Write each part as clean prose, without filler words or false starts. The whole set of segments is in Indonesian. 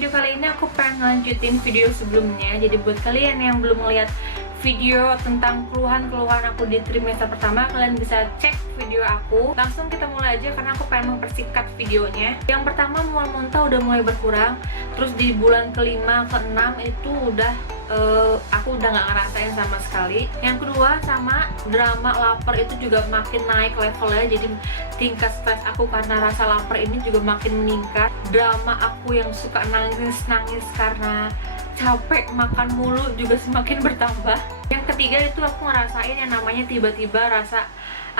video kali ini aku pengen lanjutin video sebelumnya. Jadi buat kalian yang belum melihat video tentang keluhan-keluhan aku di trimester pertama, kalian bisa cek video aku. Langsung kita mulai aja karena aku pengen mempersingkat videonya. Yang pertama, mual muntah udah mulai berkurang. Terus di bulan kelima, keenam itu udah aku udah nggak ngerasain sama sekali. Yang kedua, sama drama lapar itu juga makin naik levelnya. Jadi tingkat stres aku karena rasa lapar ini juga makin meningkat. Drama aku yang suka nangis-nangis karena capek makan mulu juga semakin bertambah. Yang ketiga itu aku ngerasain yang namanya tiba-tiba rasa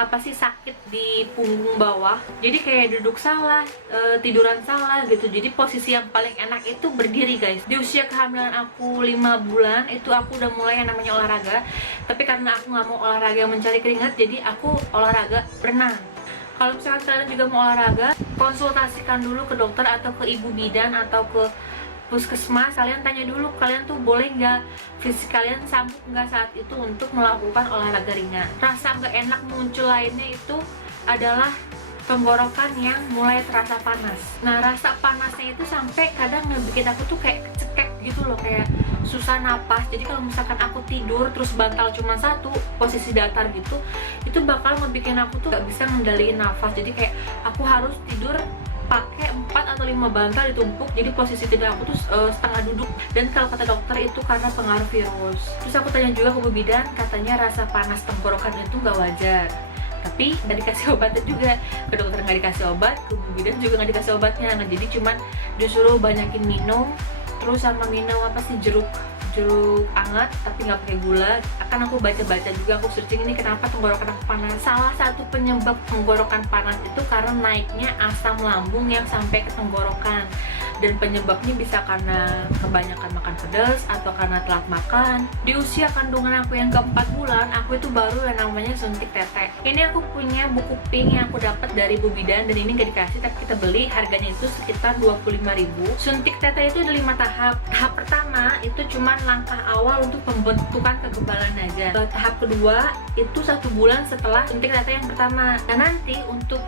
sakit di punggung bawah. Jadi kayak duduk salah, tiduran salah gitu. Jadi posisi yang paling enak itu berdiri, guys. Di usia kehamilan aku 5 bulan itu aku udah mulai yang namanya olahraga. Tapi karena aku nggak mau olahraga yang mencari keringat, jadi aku olahraga berenang. Kalau misalkan kalian juga mau olahraga, konsultasikan dulu ke dokter atau ke ibu bidan atau ke puskesmas. Kalian tanya dulu, kalian tuh boleh nggak, fisik kalian sanggup nggak saat itu untuk melakukan olahraga ringan. Rasa nggak enak muncul lainnya itu adalah tenggorokan yang mulai terasa panas. Nah, rasa panasnya itu sampai kadang ngebikin aku tuh kayak cekek gitu loh, kayak susah napas. Jadi kalau misalkan aku tidur terus bantal cuma satu, posisi datar gitu, itu bakal ngebikin aku tuh nggak bisa ngendaliin nafas. Jadi kayak aku harus tidur pakai 4 atau 5 bantal ditumpuk, jadi posisi tidur aku tuh setengah duduk. Dan kalau kata dokter itu karena pengaruh virus. Terus aku tanya juga ke Bu Bidan, katanya rasa panas tenggorokan itu nggak wajar. Tapi nggak dikasih obatnya juga, ke dokter nggak dikasih obat, ke Bu Bidan juga nggak dikasih obatnya. Nah, jadi cuman disuruh banyakin minum, terus sama minum jeruk hangat tapi nggak pakai gula. Akan aku baca-baca juga, aku searching ini kenapa tenggorokan aku panas. Salah satu penyebab tenggorokan panas itu karena naiknya asam lambung yang sampai ke tenggorokan. Dan penyebabnya bisa karena kebanyakan makan pedas atau karena telat makan. Di usia kandungan aku yang ke-4 bulan, aku itu baru yang namanya suntik tete. Ini aku punya buku pink yang aku dapat dari Bu Bidan, dan ini gak dikasih tapi kita beli, harganya itu sekitar 25.000. Suntik tete itu ada 5 tahap. Tahap pertama itu cuma langkah awal untuk pembentukan kekebalan aja. Tahap kedua itu 1 bulan setelah suntik tete yang pertama. Dan nanti untuk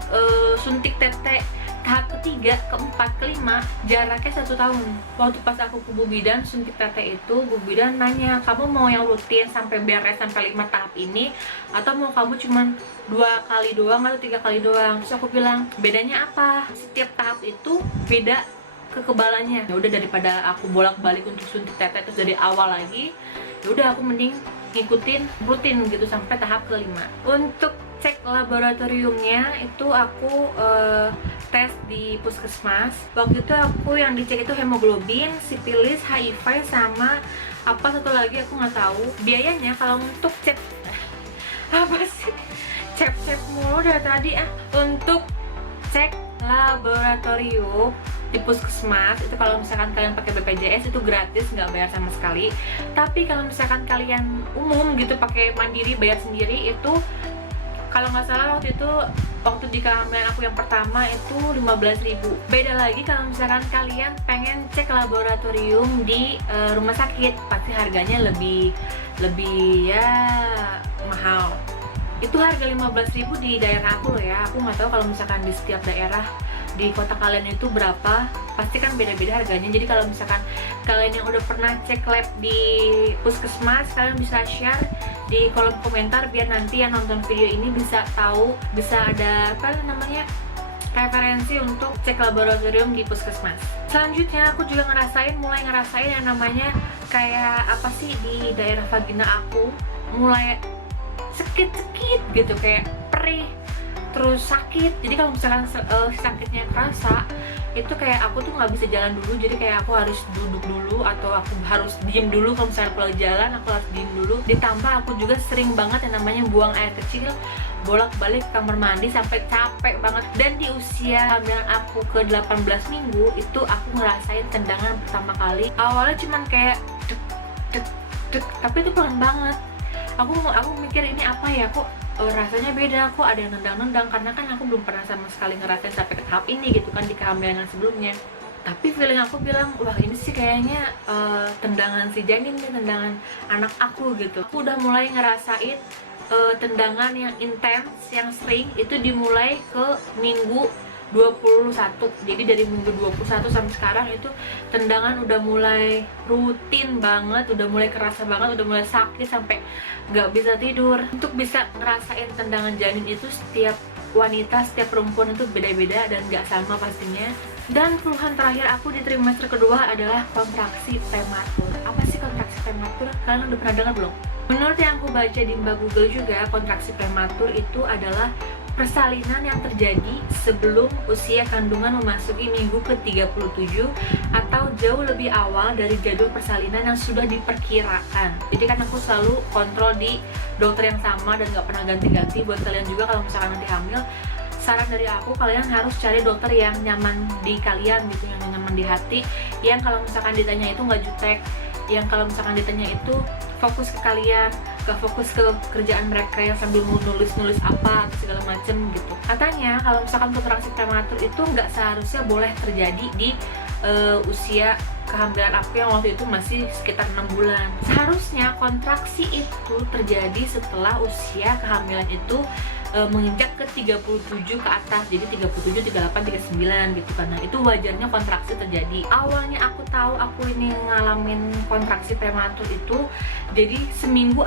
suntik tete tahap ketiga, keempat, kelima jaraknya 1 tahun. Waktu pas aku ke Bu Bidan suntik tete itu, Bu Bidan nanya, kamu mau yang rutin sampai beres sampai 5 tahap ini, atau mau kamu cuman 2 kali doang atau 3 kali doang? Terus aku bilang, bedanya apa? Setiap tahap itu beda kekebalannya. Ya udah, daripada aku bolak-balik untuk suntik tete terus dari awal lagi, ya udah aku mending ngikutin rutin gitu sampai tahap kelima. Untuk cek laboratoriumnya itu aku tes di puskesmas. Waktu itu aku yang dicek itu hemoglobin, sipilis, HIV, sama apa satu lagi aku nggak tahu. Biayanya kalau untuk cek apa sih, cek mulu dari tadi untuk cek laboratorium di puskesmas itu, kalau misalkan kalian pakai BPJS itu gratis, nggak bayar sama sekali. Tapi kalau misalkan kalian umum gitu pakai mandiri bayar sendiri, itu kalau nggak salah waktu itu, waktu di kehamilan aku yang pertama itu 15.000. Beda lagi kalau misalkan kalian pengen cek laboratorium di rumah sakit, pasti harganya lebih ya mahal. Itu harga 15.000 di daerah aku loh ya. Aku nggak tahu kalau misalkan di setiap daerah di kota kalian itu berapa, pasti kan beda-beda harganya. Jadi kalau misalkan kalian yang udah pernah cek lab di puskesmas, kalian bisa share di kolom komentar biar nanti yang nonton video ini bisa tahu, bisa ada apa namanya, referensi untuk cek laboratorium di puskesmas. Selanjutnya aku juga mulai ngerasain yang namanya kayak apa sih, di daerah vagina aku mulai sekit-sekit gitu, kayak perih terus sakit. Jadi kalau misalkan sakitnya kerasa, itu kayak aku tuh nggak bisa jalan dulu. Jadi kayak aku harus duduk dulu atau aku harus diem dulu. Kalau misalnya pulang jalan aku harus diem dulu. Ditambah aku juga sering banget yang namanya buang air kecil bolak-balik ke kamar mandi sampai capek banget. Dan di usia kehamilan aku ke 18 minggu itu aku ngerasain tendangan pertama kali. Awalnya cuman kayak dek dek dek, tapi itu pelan banget. Aku mikir ini apa ya, kok rasanya beda, kok ada yang nendang-nendang, karena kan aku belum pernah sama sekali ngerasain sampai ke tahap ini gitu kan di kehamilan sebelumnya. Tapi feeling aku bilang, wah ini sih kayaknya tendangan si janin nih, tendangan anak aku gitu. Aku udah mulai ngerasain tendangan yang intens, yang sering itu dimulai ke minggu 21. Jadi dari minggu 21 sampai sekarang itu tendangan udah mulai rutin banget, udah mulai kerasa banget, udah mulai sakit sampai nggak bisa tidur. Untuk bisa ngerasain tendangan janin itu setiap wanita, setiap perempuan itu beda-beda dan nggak sama pastinya. Dan keluhan terakhir aku di trimester kedua adalah kontraksi prematur. Apa sih kontraksi prematur? Kalian udah pernah dengar belum? Menurut yang aku baca di Mbak Google juga, kontraksi prematur itu adalah persalinan yang terjadi sebelum usia kandungan memasuki minggu ke-37 atau jauh lebih awal dari jadwal persalinan yang sudah diperkirakan. Jadi kan aku selalu kontrol di dokter yang sama dan nggak pernah ganti-ganti. Buat kalian juga kalau misalkan nanti hamil, saran dari aku kalian harus cari dokter yang nyaman di kalian gitu, yang nyaman di hati, yang kalau misalkan ditanya itu nggak jutek, yang kalau misalkan ditanya itu fokus ke kalian, gak fokus ke kerjaan mereka yang sambil nulis-nulis apa segala macem gitu. Katanya kalau misalkan kontraksi prematur itu nggak seharusnya boleh terjadi di usia kehamilan aku yang waktu itu masih sekitar 6 bulan. Seharusnya kontraksi itu terjadi setelah usia kehamilan itu menginjak ke 37 ke atas, jadi 37, 38, 39 gitu. Karena itu wajarnya kontraksi terjadi. Awalnya aku tahu aku ini ngalamin kontraksi prematur itu jadi seminggu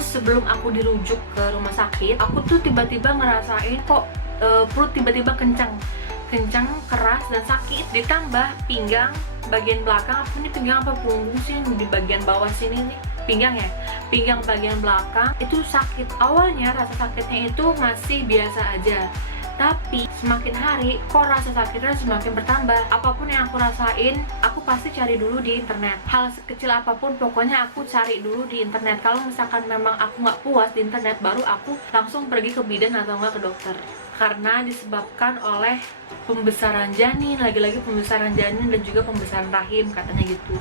sebelum aku dirujuk ke rumah sakit, aku tuh tiba-tiba ngerasain kok perut tiba-tiba kencang, keras dan sakit. Ditambah pinggang bagian belakang, apa ini pinggang apa punggung sih yang di bagian bawah sini nih, pinggang bagian belakang itu sakit. Awalnya rasa sakitnya itu masih biasa aja, tapi semakin hari kok rasa sakitnya semakin bertambah. Apapun yang aku rasain, aku pasti cari dulu di internet. Hal sekecil apapun pokoknya aku cari dulu di internet. Kalau misalkan memang aku nggak puas di internet, baru aku langsung pergi ke bidan atau nggak ke dokter. Karena disebabkan oleh pembesaran janin, lagi-lagi pembesaran janin dan juga pembesaran rahim katanya gitu.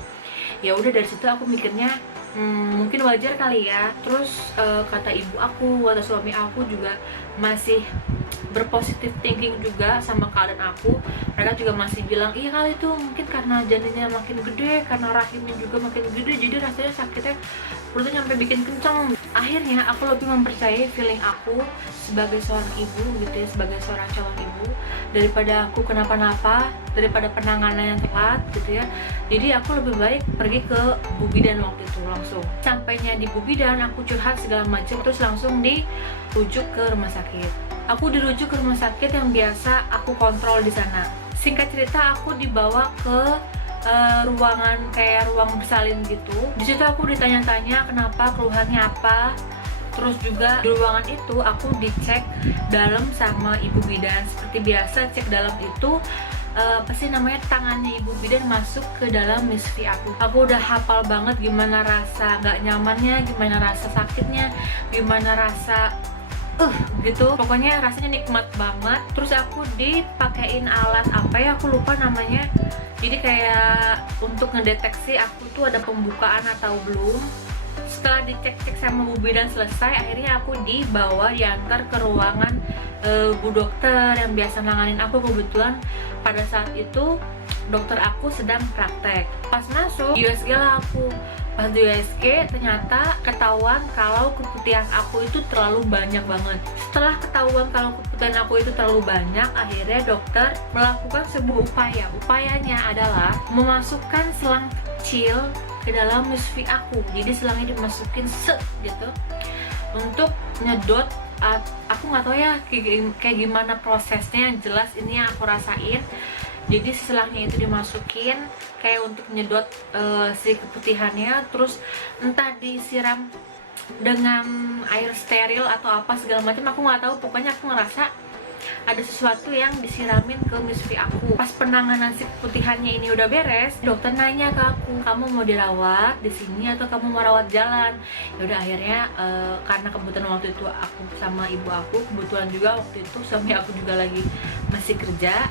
Ya udah, dari situ aku mikirnya mungkin wajar kali ya. Terus kata ibu aku atau suami aku juga masih berpositif thinking juga sama keadaan aku. Mereka juga masih bilang iya kali itu mungkin karena janinnya makin gede, karena rahimnya juga makin gede, jadi rasanya sakitnya perutnya sampai bikin kencang. Akhirnya aku lebih mempercayai feeling aku sebagai seorang ibu gitu ya, sebagai seorang calon ibu, daripada aku kenapa-napa, daripada penanganan yang telat gitu ya. Jadi aku lebih baik pergi ke Bu Bidan waktu itu langsung. Sampainya di Bu Bidan aku curhat segala macam, terus langsung dirujuk ke rumah sakit. Aku dirujuk ke rumah sakit yang biasa aku kontrol di sana. Singkat cerita, aku dibawa ke ruangan kayak ruang bersalin gitu. Di situ aku ditanya-tanya kenapa, keluhannya apa. Terus juga di ruangan itu aku dicek dalam sama ibu bidan. Seperti biasa cek dalam itu apa sih namanya, tangannya ibu bidan masuk ke dalam misfi aku. Aku udah hafal banget gimana rasa nggak nyamannya, gimana rasa sakitnya, gimana rasa gitu. Pokoknya rasanya nikmat banget. Terus aku dipakein alat apa ya, aku lupa namanya. Jadi kayak untuk ngedeteksi aku tuh ada pembukaan atau belum. Setelah dicek-cek sama Bu Bidan selesai, akhirnya aku diantar ke ruangan Bu Dokter yang biasa nanganin aku. Kebetulan pada saat itu dokter aku sedang praktek. Pas masuk USG lah aku. Pas di USG ternyata ketahuan kalau keputihan aku itu terlalu banyak banget. Setelah ketahuan kalau keputihan aku itu terlalu banyak, akhirnya dokter melakukan sebuah upaya. Upayanya adalah memasukkan selang kecil ke dalam misfi aku. Jadi selangnya dimasukin gitu untuk nyedot. Aku nggak tahu ya kayak gimana prosesnya, yang jelas ini yang aku rasain. Jadi selangnya itu dimasukin kayak untuk nyedot si keputihannya, terus entah disiram dengan air steril atau apa segala macam, aku nggak tahu. Pokoknya aku ngerasa ada sesuatu yang disiramin ke misfi aku. Pas penanganan si keputihannya ini udah beres, dokter nanya ke aku, kamu mau dirawat di sini atau kamu mau rawat jalan? Ya udah, akhirnya karena kebetulan waktu itu aku sama ibu aku, kebetulan juga waktu itu suami aku juga lagi masih kerja.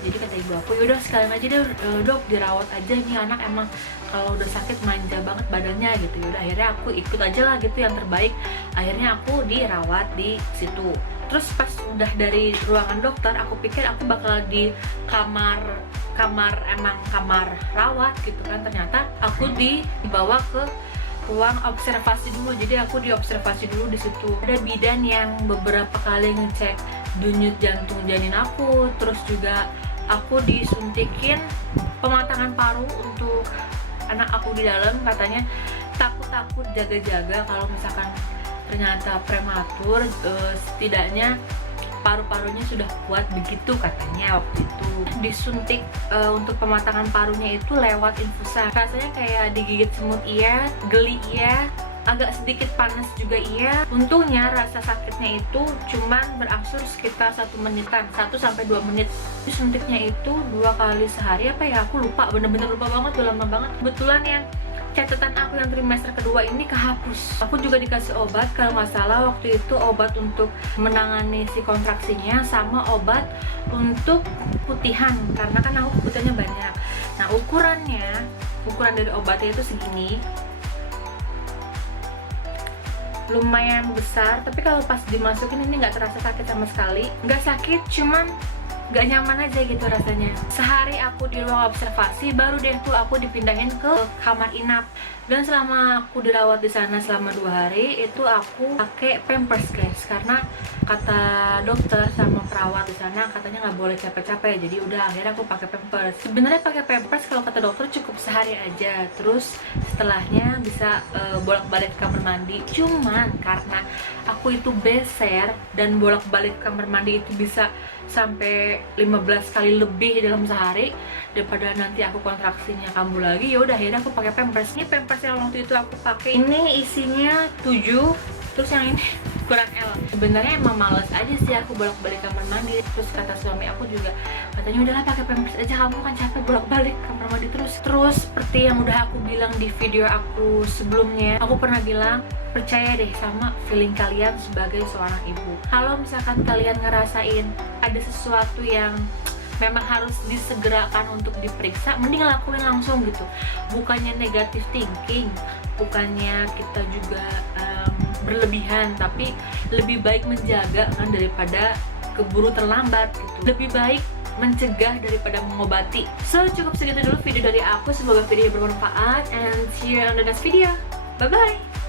Jadi kata ibu aku, yaudah sekalian aja deh dok, dirawat aja, nih anak emang kalau udah sakit manja banget badannya gitu. Yaudah, akhirnya aku ikut aja lah gitu, yang terbaik. Akhirnya aku dirawat di situ. Terus pas udah dari ruangan dokter, aku pikir aku bakal di kamar rawat gitu kan. Ternyata aku dibawa ke ruang observasi dulu. Jadi aku diobservasi dulu di situ. Ada bidan yang beberapa kali ngecek denyut jantung janin aku, terus juga aku disuntikin pematangan paru untuk anak aku di dalam. Katanya takut jaga-jaga kalau misalkan ternyata prematur, setidaknya paru-parunya sudah kuat, begitu katanya waktu itu. Disuntik untuk pematangan parunya itu lewat infusan. Rasanya kayak digigit semut iya, geli iya, agak sedikit panas juga iya. Untungnya rasa sakitnya itu cuman berangsur sekitar 1 menitan, 1-2 menit. Disuntiknya itu 2 kali sehari apa ya, aku lupa, bener-bener lupa banget, udah lama banget. Kebetulan yang catatan aku yang trimester kedua ini kehapus. Aku juga dikasih obat, kalau nggak salah waktu itu obat untuk menangani si kontraksinya sama obat untuk putihan, karena kan aku putihannya banyak. Nah ukuran dari obatnya itu segini, lumayan besar, tapi kalau pas dimasukin ini nggak terasa sakit sama sekali. Nggak sakit, cuman nggak nyaman aja gitu rasanya. Sehari aku di ruang observasi, baru deh tuh aku dipindahin ke kamar inap. Dan selama aku dirawat di sana selama 2 hari itu aku pakai pampers guys, karena kata dokter sama perawat di sana katanya nggak boleh capek-capek, jadi udah akhirnya aku pakai pampers. Sebenarnya pakai pampers kalau kata dokter cukup sehari aja, terus setelahnya bisa bolak-balik ke kamar mandi. Cuman karena aku itu beser dan bolak-balik ke kamar mandi itu bisa sampai 15 kali lebih dalam sehari, daripada nanti aku kontraksinya kambuh lagi, ya udah akhirnya aku pakai pampers. Ini pampers yang waktu itu aku pakai ini isinya 7, terus yang ini ukuran L. Sebenarnya emang males aja sih aku bolak-balik kamar mandi. Terus kata suami aku juga, katanya udahlah pakai pampers aja, kamu kan capek bolak-balik kamar mandi terus. Seperti yang udah aku bilang di video aku sebelumnya, aku pernah bilang percaya deh sama feeling kalian sebagai seorang ibu. Kalau misalkan kalian ngerasain ada sesuatu yang memang harus disegerakan untuk diperiksa, mending lakuin langsung gitu. Bukannya negative thinking, bukannya kita juga berlebihan, tapi lebih baik menjaga kan daripada keburu terlambat gitu. Lebih baik mencegah daripada mengobati. So cukup segitu dulu video dari aku, semoga video bermanfaat, and see you on the next video. Bye bye.